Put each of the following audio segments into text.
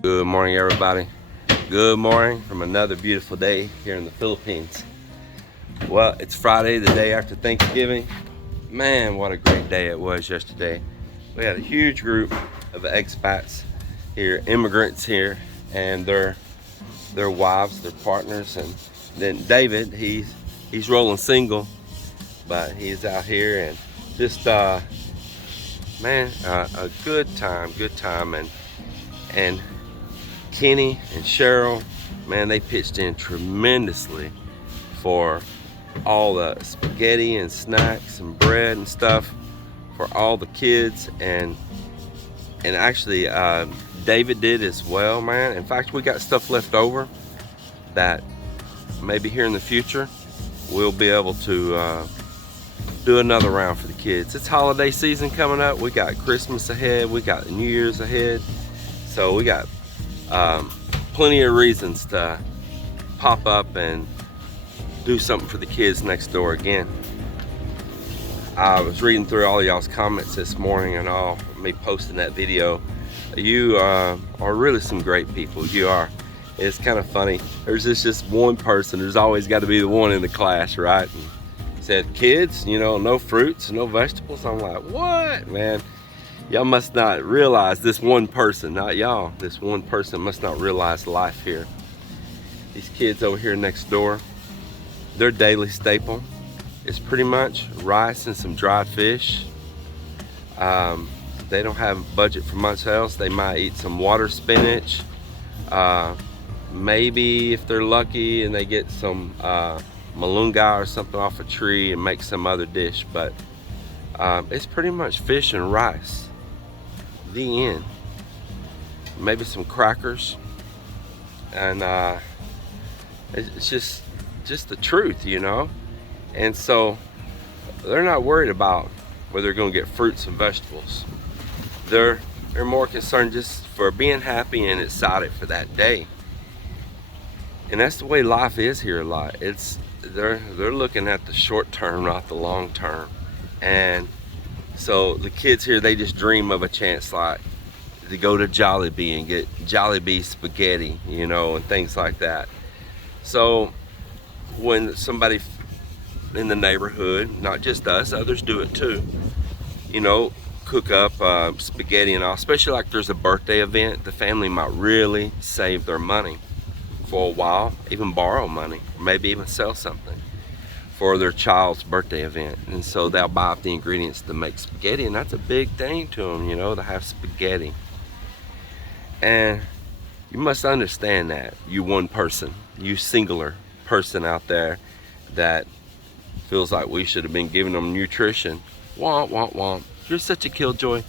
Good morning, everybody. Good morning from another beautiful day here in the Philippines. Well, it's Friday, the day after Thanksgiving. Man, what a great day it was yesterday. We had a huge group of expats here, immigrants here, and their wives, their partners, and then David, he's rolling single, but he's out here and just man, a good time, and Kenny and Cheryl, man, they pitched in tremendously for all the spaghetti and snacks and bread and stuff for all the kids, and actually David did as well, man. In fact, we got stuff left over that maybe here in the future we'll be able to do another round for the kids. It's holiday season coming up. We got Christmas ahead, we got New Year's ahead, so we got plenty of reasons to pop up and do something for the kids next door again. I was reading through all y'all's comments this morning and all me posting that video. You are really some great people. You are. It's kind of funny. There's just one person. There's always got to be the one in the class, right? And said, kids, you know, no fruits, no vegetables. I'm like, what, man? Y'all must not realize, this one person, not y'all, this one person must not realize life here. These kids over here next door, their daily staple is pretty much rice and some dried fish. They don't have a budget for much else. They might eat some water spinach. Maybe if they're lucky and they get some malunggay or something off a tree and make some other dish, but it's pretty much fish and rice. The end. Maybe some crackers, and it's just the truth, you know. And so they're not worried about whether they're going to get fruits and vegetables. They're more concerned just for being happy and excited for that day. And that's the way life is here a lot. They're looking at the short term, not the long term. And so the kids here, they just dream of a chance like to go to Jollibee and get Jollibee spaghetti, you know, and things like that. So when somebody in the neighborhood, not just us, others do it too, you know, cook up spaghetti and all, especially like there's a birthday event, the family might really save their money for a while, even borrow money, or maybe even sell something for their child's birthday event. And so they'll buy up the ingredients to make spaghetti, and that's a big thing to them, you know, to have spaghetti. And you must understand that, you one person, you singular person out there that feels like we should have been giving them nutrition. Womp, womp, womp. You're such a killjoy.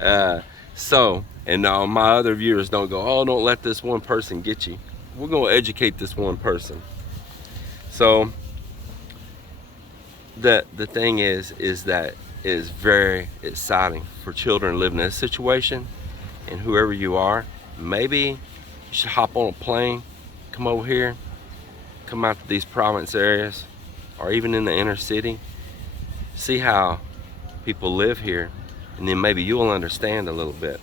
And now my other viewers don't go, oh, don't let this one person get you. We're gonna educate this one person. So the thing is that it is very exciting for children living in this situation, and whoever you are, maybe you should hop on a plane, come over here, come out to these province areas, or even in the inner city, see how people live here, and then maybe you'll understand a little bit.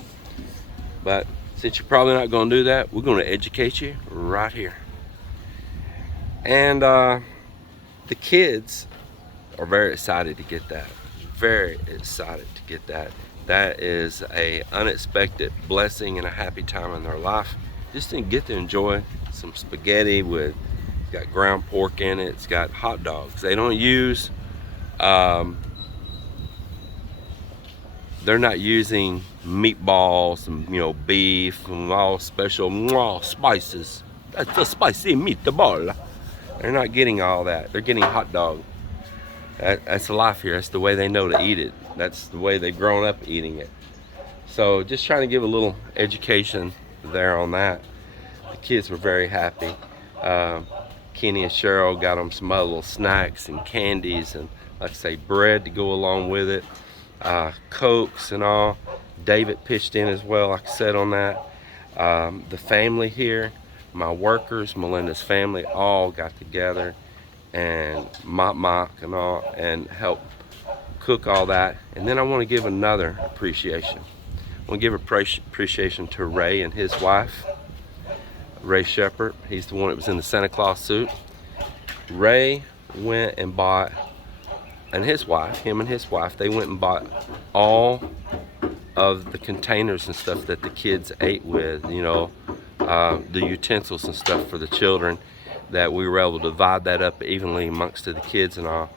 But since you're probably not going to do that, we're going to educate you right here. And the kids are very excited to get that. Very excited to get that. That is a unexpected blessing and a happy time in their life. Just to get to enjoy some spaghetti with, it's got ground pork in it, it's got hot dogs. They don't use, they're not using meatballs and, you know, beef and all special spices. That's a spicy meatball. They're not getting all that. They're getting hot dog. That's the life here. That's the way they know to eat it. That's the way they've grown up eating it. So just trying to give a little education there on that. The kids were very happy. Kenny and Cheryl got them some other little snacks and candies and, like I say, bread to go along with it. Cokes and all. David pitched in as well, like I said, on that. The family here, my workers, Melinda's family, all got together and mop and all, and help cook all that. And then I want to give another appreciation I want to give appreciation to Ray and his wife, Ray Shepherd. He's the one that was in the Santa Claus suit. Ray went and bought, and his wife, him and his wife, they went and bought all of the containers and stuff that the kids ate with, you know, the utensils and stuff for the children, that we were able to divide that up evenly amongst the kids and all.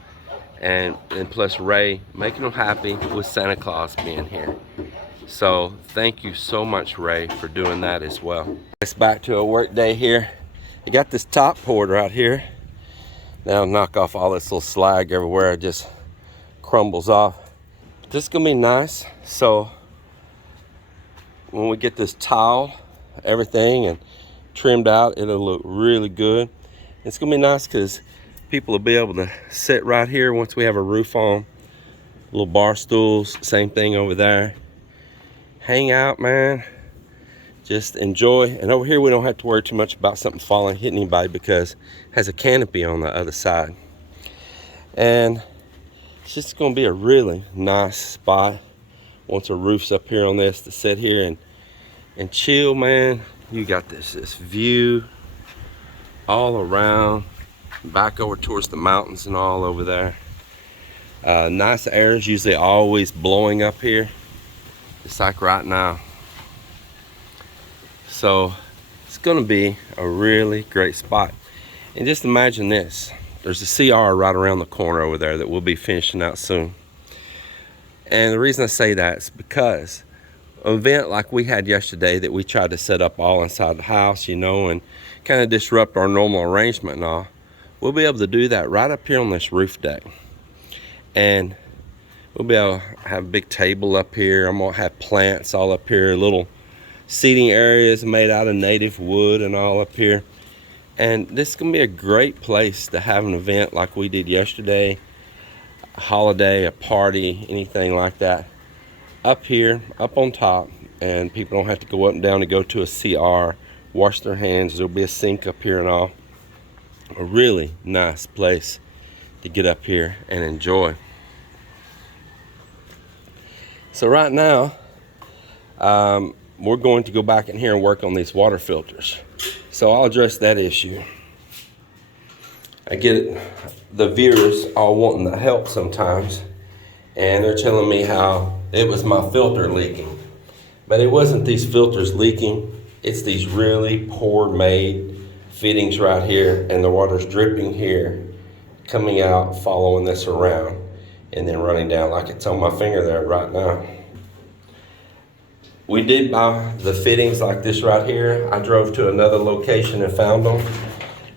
And plus Ray making them happy with Santa Claus being here. So thank you so much, Ray, for doing that as well. It's back to a work day here. I got this top poured right here. Now knock off all this little slag everywhere. It just crumbles off. But this is gonna be nice. So when we get this tile, everything, and trimmed out, it'll look really good. It's gonna be nice because people will be able to sit right here once we have a roof on. Little bar stools, same thing over there. Hang out, man. Just enjoy. And over here we don't have to worry too much about something falling, hitting anybody, because it has a canopy on the other side. And it's just gonna be a really nice spot once a roof's up here on this, to sit here and chill, man. You got this view all around, back over towards the mountains and all over there. Nice air is usually always blowing up here, just like right now. So it's gonna be a really great spot. And just imagine this, there's a CR right around the corner over there that we'll be finishing out soon. And the reason I say that is because an event like we had yesterday that we tried to set up all inside the house, you know, and kind of disrupt our normal arrangement and all, we'll be able to do that right up here on this roof deck. And we'll be able to have a big table up here. I'm gonna have plants all up here, little seating areas made out of native wood and all up here. And this is gonna be a great place to have an event like we did yesterday, a holiday, a party, anything like that. Up here, up on top, and people don't have to go up and down to go to a CR, wash their hands. There'll be a sink up here and all. A really nice place to get up here and enjoy. So right now, we're going to go back in here and work on these water filters. So I'll address that issue. I get the viewers all wanting to help sometimes, and they're telling me how it was my filter leaking. But it wasn't these filters leaking, it's these really poor made fittings right here, and the water's dripping here, coming out, following this around, and then running down like it's on my finger there right now. We did buy the fittings like this right here. I drove to another location and found them,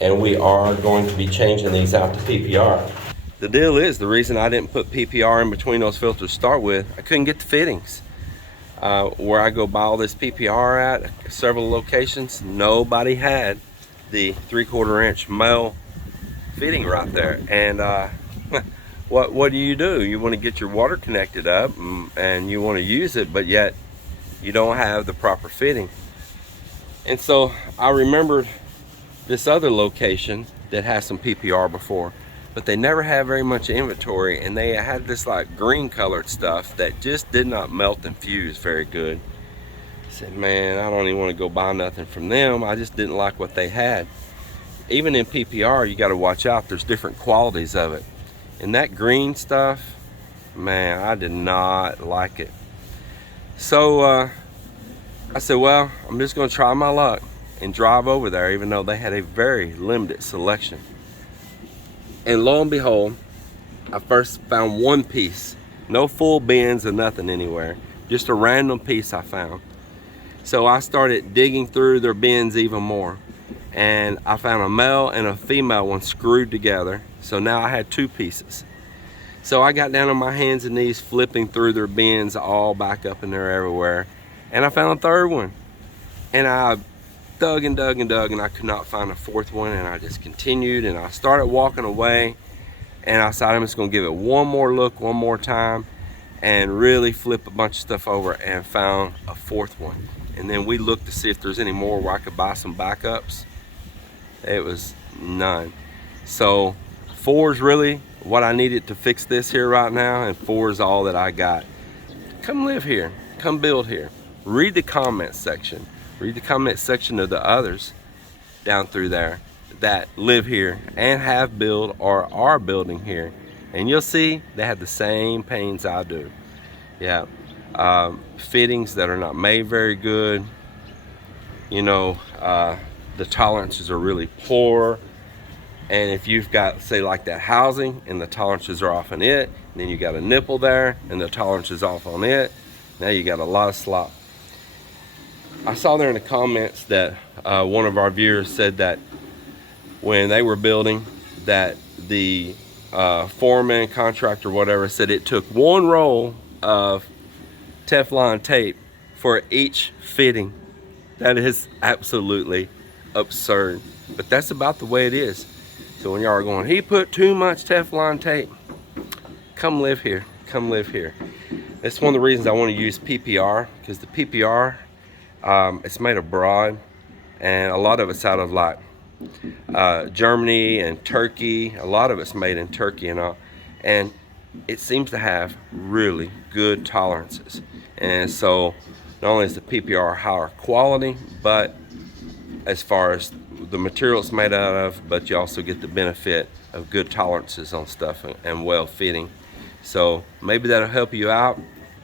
and we are going to be changing these out to PPR. The deal is, the reason I didn't put PPR in between those filters to start with, I couldn't get the fittings. Where I go buy all this PPR at several locations, nobody had the 3/4 inch male fitting right there. And what do? You want to get your water connected up, and you want to use it, but yet you don't have the proper fitting. And so I remembered this other location that has some PPR before, but they never had very much inventory, and they had this like green colored stuff that just did not melt and fuse very good. I said, man, I don't even want to go buy nothing from them. I just didn't like what they had. Even in PPR, you got to watch out. There's different qualities of it. And that green stuff, man, I did not like it. So I said, well, I'm just going to try my luck and drive over there, even though they had a very limited selection. And lo and behold, I first found one piece, no full bins or nothing anywhere, just a random piece I found. So I started digging through their bins even more, and I found a male and a female one screwed together. So now I had two pieces. So I got down on my hands and knees flipping through their bins, all back up in there everywhere, and I found a third one. And I dug and dug and dug, and I could not find a fourth one, and I just continued, and I started walking away, and I decided I'm just gonna give it one more look, one more time, and really flip a bunch of stuff over, and found a fourth one. And then we looked to see if there's any more where I could buy some backups. It was none. So 4 is really what I needed to fix this here right now, and 4 is all that I got. Come live here, come build here. read the comment section. Read the comment section of the others down through there that live here and have built or are building here, and you'll see they have the same pains I do. Yeah, fittings that are not made very good. You know, the tolerances are really poor. And if you've got, say, like that housing and the tolerances are off on it, and then you got a nipple there and the tolerance is off on it, now you got a lot of slop. I saw there in the comments that one of our viewers said that when they were building, that the foreman, contractor, whatever, said it took one roll of Teflon tape for each fitting. That is absolutely absurd, but that's about the way it is. So when y'all are going, he put too much Teflon tape, come live here, come live here. That's one of the reasons I want to use PPR, because the PPR, it's made abroad, and a lot of it's out of like Germany and Turkey. A lot of it's made in Turkey and all, and it seems to have really good tolerances. And so not only is the PPR higher quality, but as far as the material it's made out of, but you also get the benefit of good tolerances on stuff and well fitting. So maybe that'll help you out.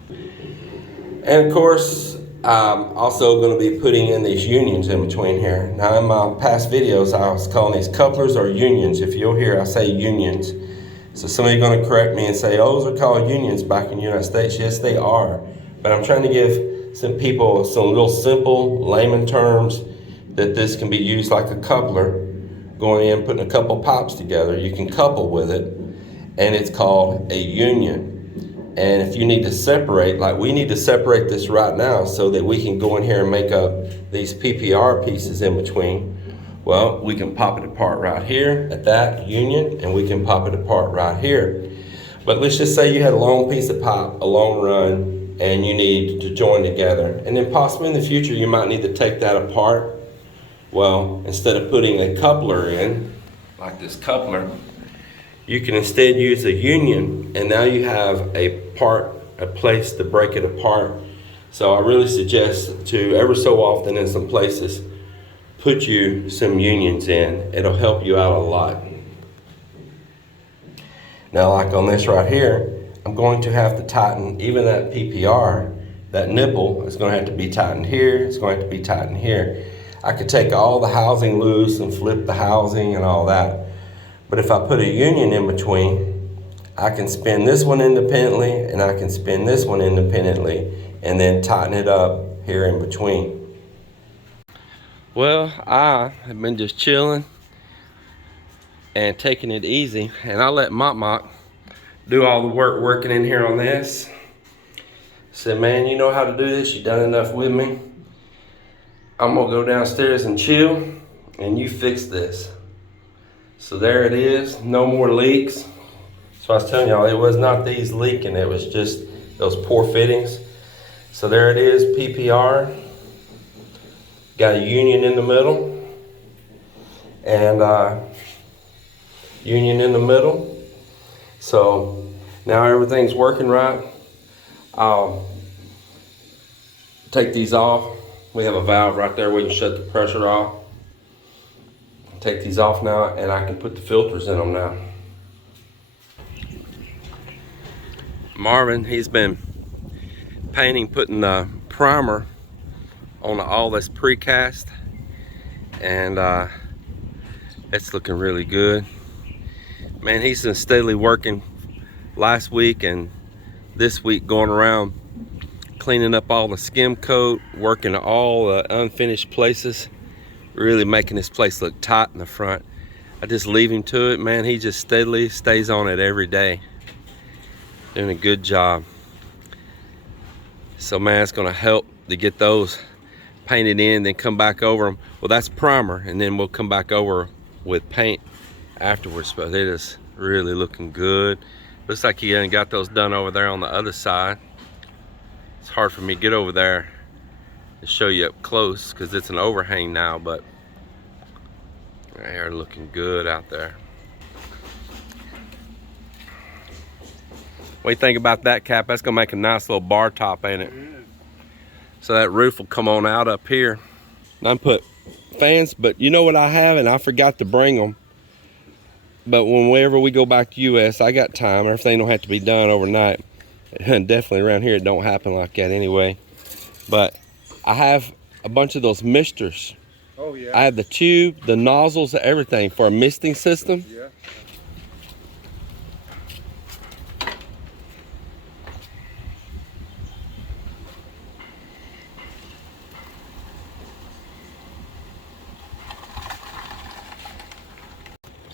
And of course, I'm also going to be putting in these unions in between here. Now in my past videos, I was calling these couplers or unions. If you'll hear, I say unions. So somebody's going to correct me and say, oh, those are called unions back in the United States. Yes, they are. But I'm trying to give some people some real simple layman terms that this can be used like a coupler, going in, putting a couple pipes together. You can couple with it, and it's called a union. And if you need to separate, like we need to separate this right now so that we can go in here and make up these PPR pieces in between, well, we can pop it apart right here at that union, and we can pop it apart right here. But let's just say you had a long piece of pipe, a long run, and you need to join together. And then possibly in the future, you might need to take that apart. Well, instead of putting a coupler in, like this coupler, you can instead use a union, and now you have a place to break it apart. So I really suggest to ever so often in some places, put you some unions in. It'll help you out a lot. Now like on this right here, I'm going to have to tighten even that PPR, that nipple is going to have to be tightened here, it's going to have to be tightened here. I could take all the housing loose and flip the housing and all that. But if I put a union in between, I can spin this one independently and I can spin this one independently and then tighten it up here in between. Well, I have been just chilling and taking it easy, and I let Mop do all the work working in here on this. Said, man, you know how to do this, you done enough with me. I'm gonna go downstairs and chill, and you fix this. So there it is, no more leaks. So I was telling y'all, it was not these leaking, it was just those poor fittings. So there it is, PPR. Got a union in the middle, and union in the middle. So now everything's working right. I'll take these off. We have a valve right there where you can shut the pressure off. Take these off now, and I can put the filters in them now. Marvin, he's been painting, putting the primer on all this precast, and it's looking really good. Man, he's been steadily working last week and this week, going around cleaning up all the skim coat, working all the unfinished places, really making this place look tight in the front. I just leave him to it, man. He just steadily stays on it every day, doing a good job. So man, it's gonna help to get those painted in, then come back over them. Well, that's primer, and then we'll come back over with paint afterwards, but it is really looking good. Looks like he ain't got those done over there on the other side. It's hard for me to get over there to show you up close because it's an overhang now, but they're looking good out there. What do you think about that, Cap? That's gonna make a nice little bar top, ain't it? so that roof will come on out up here. And I put fans, but you know what I have, and I forgot to bring them. But whenever we go back to US, I got time. Everything don't have to be done overnight. And definitely around here, it don't happen like that anyway. But I have a bunch of those misters. Oh yeah. I have the tube, the nozzles, everything for a misting system. Yeah.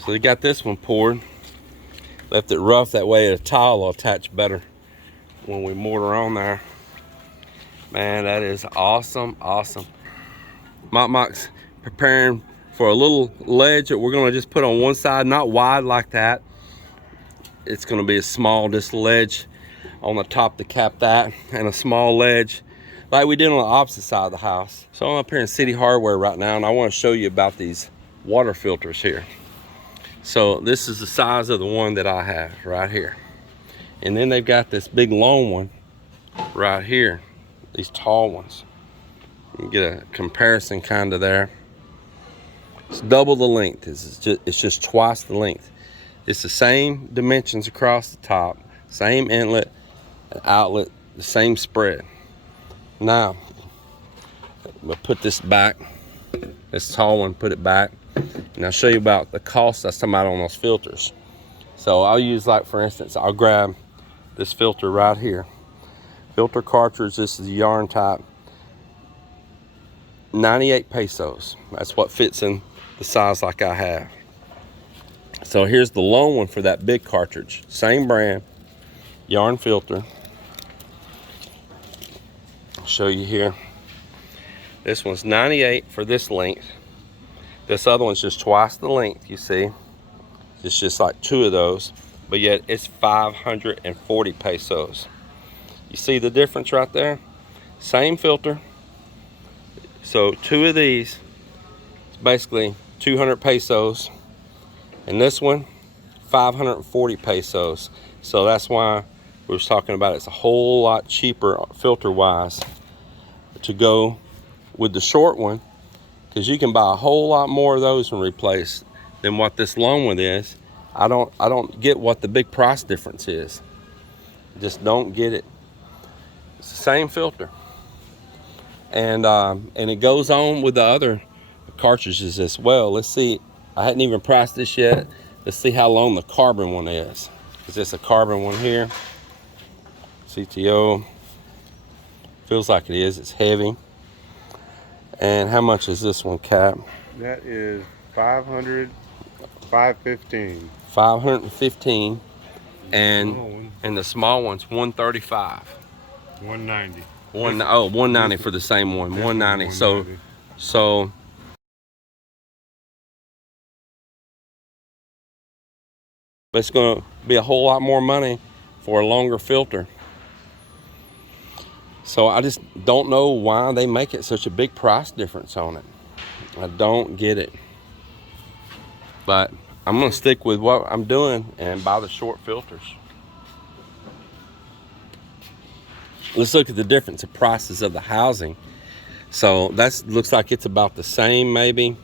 So they got this one poured. Left it rough, that way a tile will attach better when we mortar on there. Man, that is awesome, awesome. Mock's preparing for a little ledge that we're gonna just put on one side, not wide like that. It's gonna be a small, just ledge on the top to cap that, and a small ledge like we did on the opposite side of the house. So I'm up here in Citi Hardware right now, and I wanna show you about these water filters here. So this is the size of the one that I have right here. And then they've got this big long one right here, these tall ones. You can get a comparison kind of there. It's double the length. It's just twice the length. It's the same dimensions across the top, same inlet and outlet, the same spread. Now, we'll put this back, this tall one, put it back. And I'll show you about the cost I was talking about on those filters. So I'll use, like for instance, I'll grab this filter right here. Filter cartridge, this is the yarn type. 98 pesos. That's what fits in the size like I have. So here's the long one for that big cartridge. Same brand, yarn filter. I'll show you here. This one's 98 for this length. This other one's just twice the length, you see. It's just like two of those, but yet it's 540 pesos. You see the difference right there? Same filter. So two of these, it's basically 200 pesos. And this one, 540 pesos. So that's why we was talking about it's a whole lot cheaper filter-wise to go with the short one, because you can buy a whole lot more of those and replace than what this long one is. I don't get what the big price difference is. Just don't get it. It's the same filter, and it goes on with the other cartridges as well. Let's see. I hadn't even priced this yet. Let's see how long the carbon one is. Is this a carbon one here? CTO. Feels like it is. It's heavy. And how much is this one, Cap? That is 515. 515. And the small one's 135. 190. 190 for the same one. 190. So it's going to be a whole lot more money for a longer filter. So I just don't know why they make it such a big price difference on it. I don't get it. But I'm going to stick with what I'm doing and buy the short filters. Let's look at the difference of prices of the housing. So that looks like it's about the same maybe.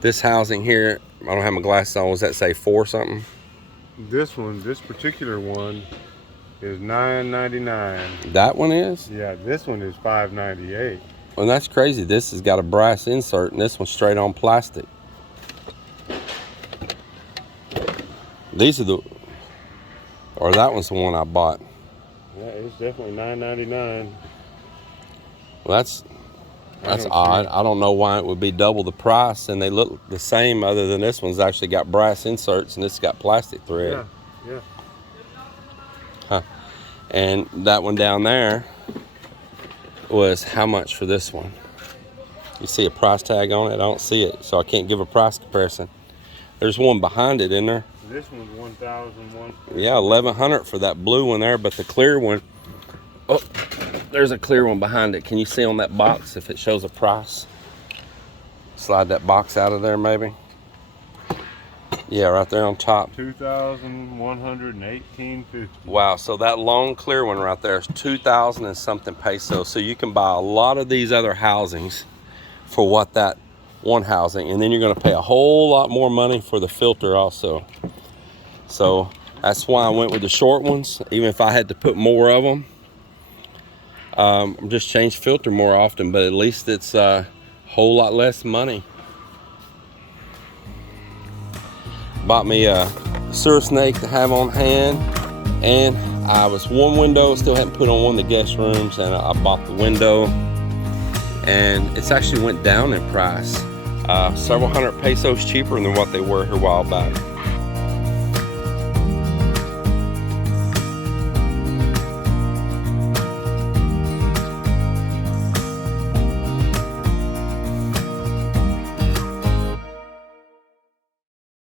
This housing here, I don't have my glasses on, does that say 4 something? This particular one is $9.99. That one is? Yeah, this one is $5.98. Well, that's crazy. This has got a brass insert and this one's straight on plastic. These are or that one's the one I bought. Yeah, it's definitely $9.99. Well, that's odd. I don't know why it would be double the price, and they look the same, other than this one's actually got brass inserts and this got plastic thread. Yeah. Huh. And that one down there was how much for this one? You see a price tag on it? I don't see it, so I can't give a price comparison. There's one behind it, isn't there? This one's 1,001. Yeah, 1,100 for that blue one there, but the clear one, oh, there's a clear one behind it. Can you see on that box if it shows a price? Slide that box out of there maybe. Yeah, right there on top. 2,118.50. Wow, so that long clear one right there is 2,000 and something pesos. So you can buy a lot of these other housings for what that one housing, and then you're going to pay a whole lot more money for the filter also. So that's why I went with the short ones, even if I had to put more of them. Just change filter more often, but at least it's a whole lot less money. Bought me a sewer snake to have on hand, and I was one window, still hadn't put on one of the guest rooms, and I bought the window, and it's actually went down in price. Several hundred pesos cheaper than what they were here a while back.